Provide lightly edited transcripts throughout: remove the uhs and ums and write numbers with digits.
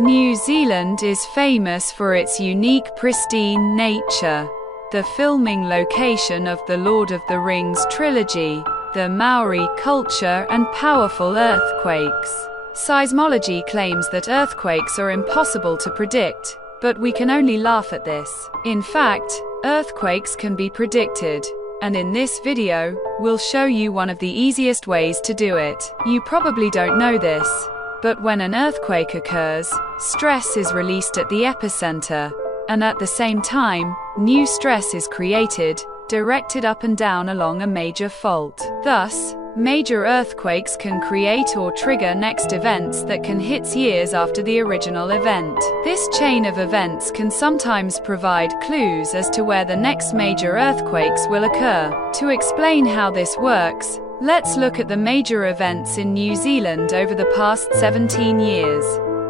New Zealand is famous for its unique pristine nature. The filming location of the Lord of the Rings trilogy, the Maori culture and powerful earthquakes. Seismology claims that earthquakes are impossible to predict, but we can only laugh at this. In fact, earthquakes can be predicted. And in this video, we'll show you one of the easiest ways to do it. You probably don't know this, but when an earthquake occurs, stress is released at the epicenter, and at the same time, new stress is created, directed up and down along a major fault. Thus, major earthquakes can create or trigger next events that can hit years after the original event. This chain of events can sometimes provide clues as to where the next major earthquakes will occur. To explain how this works, let's look at the major events in New Zealand over the past 17 years.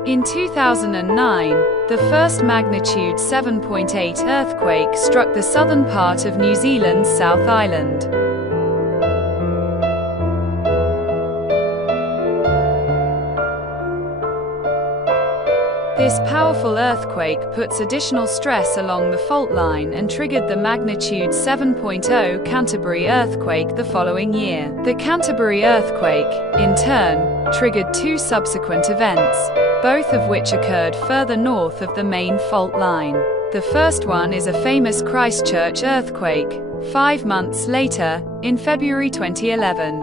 In 2009, the first magnitude 7.8 earthquake struck the southern part of New Zealand's South Island. This powerful earthquake puts additional stress along the fault line and triggered the magnitude 7.0 Canterbury earthquake the following year. The Canterbury earthquake, in turn, triggered two subsequent events, both of which occurred further north of the main fault line. The first one is a famous Christchurch earthquake, 5 months later, in February 2011.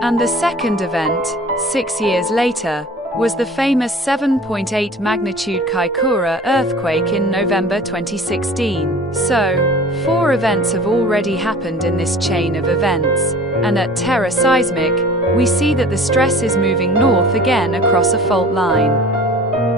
And the second event, 6 years later, was the famous 7.8 magnitude Kaikoura earthquake in November 2016. So, 4 events have already happened in this chain of events, and at Terra Seismic, we see that the stress is moving north again across a fault line.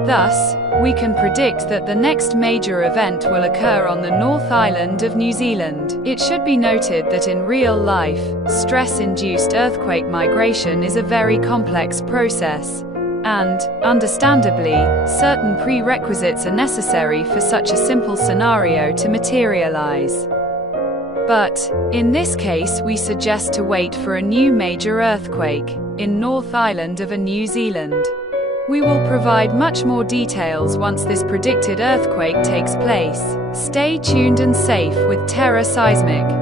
Thus, we can predict that the next major event will occur on the North Island of New Zealand. It should be noted that in real life, stress-induced earthquake migration is a very complex process, and, understandably, certain prerequisites are necessary for such a simple scenario to materialize. But, in this case, we suggest to wait for a new major earthquake in North Island of New Zealand. We will provide much more details once this predicted earthquake takes place. Stay tuned and safe with Terra Seismic.